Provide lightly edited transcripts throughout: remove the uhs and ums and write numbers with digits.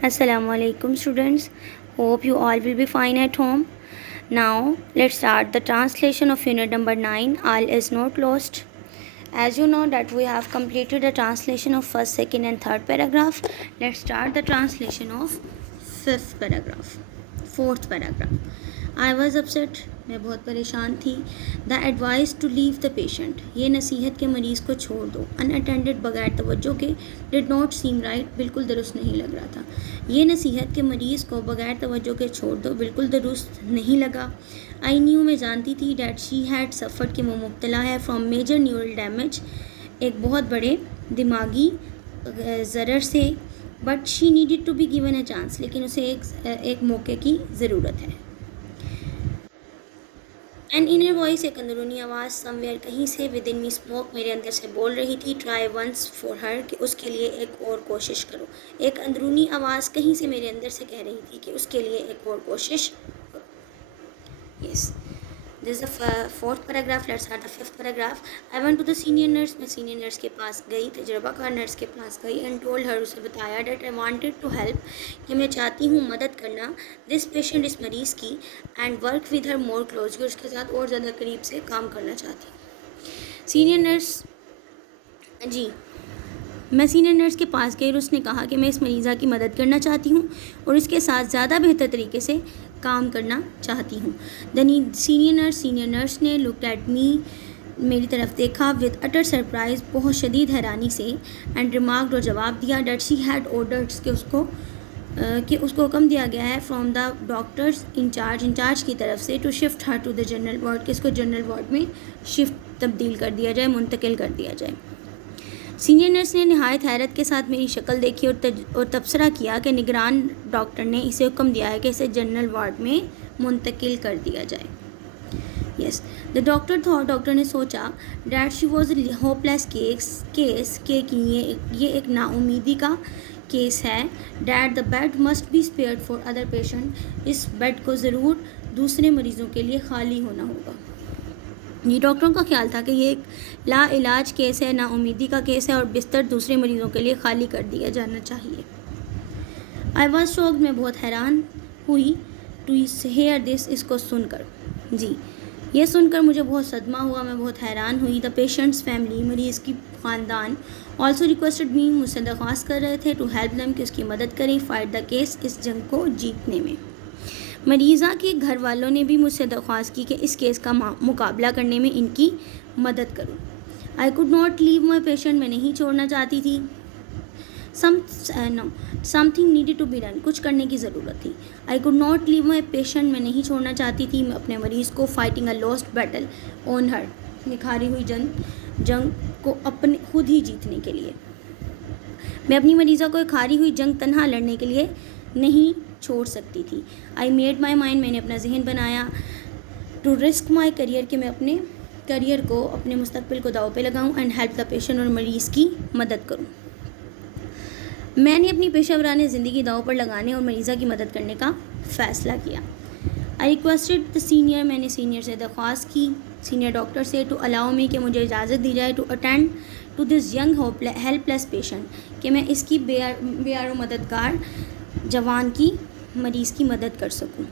Assalamu alaikum students. Hope you all will be fine at home. Now let's start the translation of unit number 9. All is not lost. As you know that we have completed the translation of first, second and third paragraph. Let's start the translation of fourth paragraph. I was upset. मैं बहुत परेशान थी. The advice to leave the patient. ये नसीहत के मरीज़ को छोड़ दो. Unattended बगैर तवज्जो के. Did not seem right. बिल्कुल दुरुस्त नहीं लग रहा था. ये नसीहत के मरीज़ को बगैर तवज्जो के छोड़ दो. बिल्कुल दुरुस्त नहीं लगा. I knew मैं जानती थी that she had suffered कि वो मुब्तला है from major neural damage, एक बहुत बड़े दिमागी ज़रर से. But she needed to be given a chance. लेकिन उसे एक मौके की ज़रूरत है. एन इनर वॉइस, एक अंदरूनी आवाज़, समवेयर कहीं से, विद इन मी स्मोक, मेरे अंदर से बोल रही थी, ट्राई वंस फॉर हर, कि उसके लिए एक और कोशिश करो. एक अंदरूनी आवाज़ कहीं से मेरे अंदर से कह रही थी कि उसके लिए एक और कोशिश करो. Yes, this the fourth paragraph. Let's start the fifth paragraph. I went to the senior nurse. मैं सीनियर नर्स के पास गई, तजर्बाकार नर्स के पास गई. एंड टोल्ड हर, उसे बताया that I wanted to help, कि मैं चाहती हूँ मदद करना, दिस पेशेंट, इस मरीज़ की, and work with her more closely, उसके साथ और ज़्यादा करीब से काम करना चाहती हूँ. सीनियर नर्स जी, मैं सीनियर नर्स के पास गई और उसने कहा कि मैं इस मरीज़ा की मदद करना चाहती हूँ और इसके साथ ज़्यादा बेहतर तरीके से काम करना चाहती हूँ. सीनियर नर्स ने लुक्ड एट मी, मेरी तरफ देखा, विद अटर सरप्राइज, बहुत शदीद हैरानी से, एंड रिमार्क्ड, और जवाब दिया, डेट शी हैड ऑर्डर्स, कि उसको हुक्म दिया गया है, फ्रॉम द डॉक्टर्स इंचार्ज की तरफ से, to shift her to the general ward, कि इसको जनरल वार्ड में शिफ्ट तब्दील कर दिया जाए, मुंतकिल कर दिया जाए. सीनियर नर्स ने नहायत हैरत के साथ मेरी शक्ल देखी और तबसरा किया कि निगरान डॉक्टर ने इसे हुक्म दिया है कि इसे जनरल वार्ड में मुंतकिल कर दिया जाए. यस, द डॉक्टर ने सोचा, that she was hopeless case के कि ये एक नाउमीदी का केस है. That the bed must be spared for other patient, इस बेड को ज़रूर दूसरे मरीज़ों के लिए खाली होना होगा. ये डॉक्टरों का ख्याल था कि ये एक ला इलाज केस है, नाउमीदी का केस है, और बिस्तर दूसरे मरीज़ों के लिए खाली कर दिया जाना चाहिए. आई वॉज शॉक्ड, मैं बहुत हैरान हुई, टू हेयर दिस, इसको सुनकर. जी, ये सुनकर मुझे बहुत सदमा हुआ, मैं बहुत हैरान हुई. द पेशेंट्स फैमिली, मरीज़ की ख़ानदान, ऑल्सो रिक्वेस्टेड मी, मुझसे दरख्वास्त कर रहे थे, टू हेल्प देम, कि उसकी मदद करें, फाइट द केस, इस जंग को जीतने में. मरीज़ा के घर वालों ने भी मुझसे दरख्वास्त की कि इस केस का मुकाबला करने में इनकी मदद करूं. I could not leave my patient, मैं नहीं छोड़ना चाहती थी. Something needed to be done, कुछ करने की ज़रूरत थी. I could not leave my patient, मैं नहीं छोड़ना चाहती थी मैं अपने मरीज़ को, fighting a lost battle on her, निखारी हुई जंग को अपने खुद ही जीतने के लिए. मैं अपनी मरीज़ा को एक हारी हुई जंग तन्हा लड़ने के लिए नहीं छोड़ सकती थी. आई मेड माई माइंड, मैंने अपना जहन बनाया, टू रिस्क माई करियर, कि मैं अपने करियर को, अपने मुस्तकबिल को दाव पे लगाऊं, एंड हेल्प द पेशेंट, और मरीज़ की मदद करूं. मैंने अपनी पेशेवराना ज़िंदगी दाव पर लगाने और मरीज़ा की मदद करने का फ़ैसला किया. आई रिक्वेस्टेड द सीनियर, मैंने सीनियर से दरख्वास्त की, सीनियर डॉक्टर से, टू अलाउ मी, कि मुझे इजाज़त दी जाए, to attend to this young helpless patient, कि मैं इसकी बेयारो मददगार जवान की मरीज़ की मदद कर सकूं.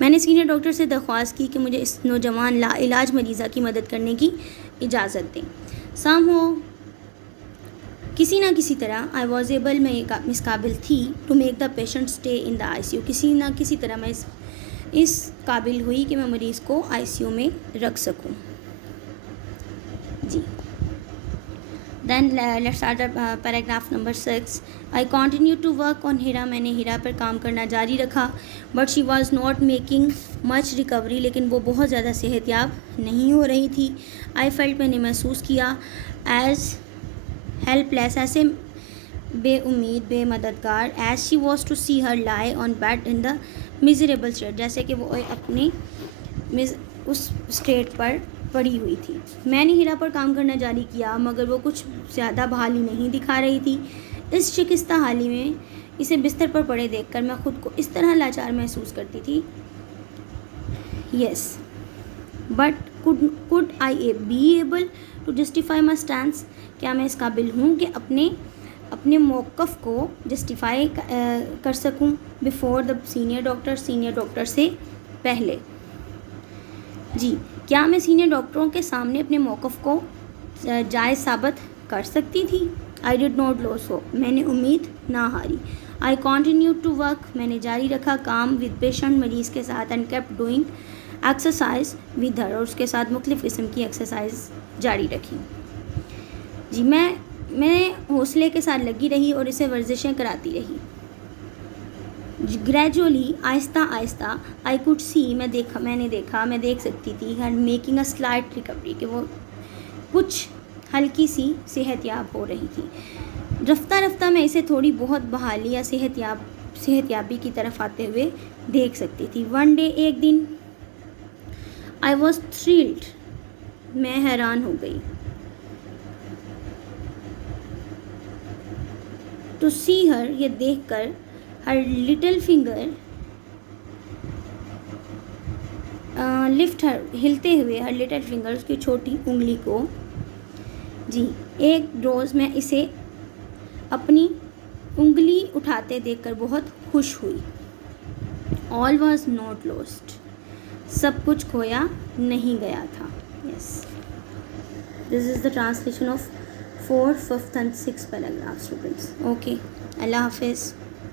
मैंने सीनियर डॉक्टर से दरख्वास्त की कि मुझे इस नौजवान लाइलाज मरीज़ा की मदद करने की इजाज़त दें. सम हो, किसी ना किसी तरह, आई वॉज एबल, मैं इस काबिल थी, to make the patient stay in the ICU, किसी ना किसी तरह मैं इस काबिल हुई कि मैं मरीज़ को ICU में रख सकूं. जी, then let's start paragraph number 6. I continue to work on Heera, मैंने हीरा पर काम करना जारी रखा. But she was not making much recovery, लेकिन वो बहुत ज़्यादा सेहतियाब नहीं हो रही थी. आई फेल्ट, मैंने महसूस किया, एज हेल्पलेस, ऐसे बेउम्मीद, बेमददगार, as she was to see her lie on bed in the miserable state, जैसे कि वो अपने उस स्टेट पर पड़ी हुई थी. मैंने हीरा पर काम करना जारी किया, मगर वो कुछ ज़्यादा बहाली नहीं दिखा रही थी. इस शिकस्ता हाली में इसे बिस्तर पर पड़े देखकर मैं खुद को इस तरह लाचार महसूस करती थी. Yes, but could I be able to justify my stand, क्या मैं इस काबिल हूँ कि अपने اپنے موقف کو جسٹیفائی کر سکوں بفور دا سینئر ڈاکٹر سے پہلے. جی کیا میں سینئر ڈاکٹروں کے سامنے اپنے موقف کو جائز ثابت کر سکتی تھی؟ I did not lose hope. میں نے امید نہ ہاری. I continue to work. میں نے جاری رکھا کام ود پیشنٹ مریض کے ساتھ and kept doing exercise with her. اور اس کے ساتھ مختلف قسم کی ایکسرسائز جاری رکھی. جی میں حوصلے کے ساتھ لگی رہی اور اسے ورزشیں کراتی رہی. گریجولی آہستہ آہستہ آئی کوڈ سی میں دیکھ سکتی تھی ہر میکنگ اے سلائٹ ریکوری کہ وہ کچھ ہلکی سی صحت یاب ہو رہی تھی. رفتہ رفتہ میں اسے تھوڑی بہت بحالی یا صحت یابی کی طرف آتے ہوئے دیکھ سکتی تھی. ون ڈے ایک دن آئی واز تھرلڈ. میں حیران ہو گئی. ٹو سی ہر یہ دیکھ کر ہر لٹل فنگر لفٹ ہر ہلتے ہوئے ہر لٹل فنگر اس کی چھوٹی انگلی کو. جی ایک روز میں اسے اپنی انگلی اٹھاتے دیکھ کر بہت خوش ہوئی. All was not lost. سب کچھ کھویا نہیں گیا تھا. Yes this is the translation of 4th, 5th and 6th paragraph, students. Okay, Allah Hafiz.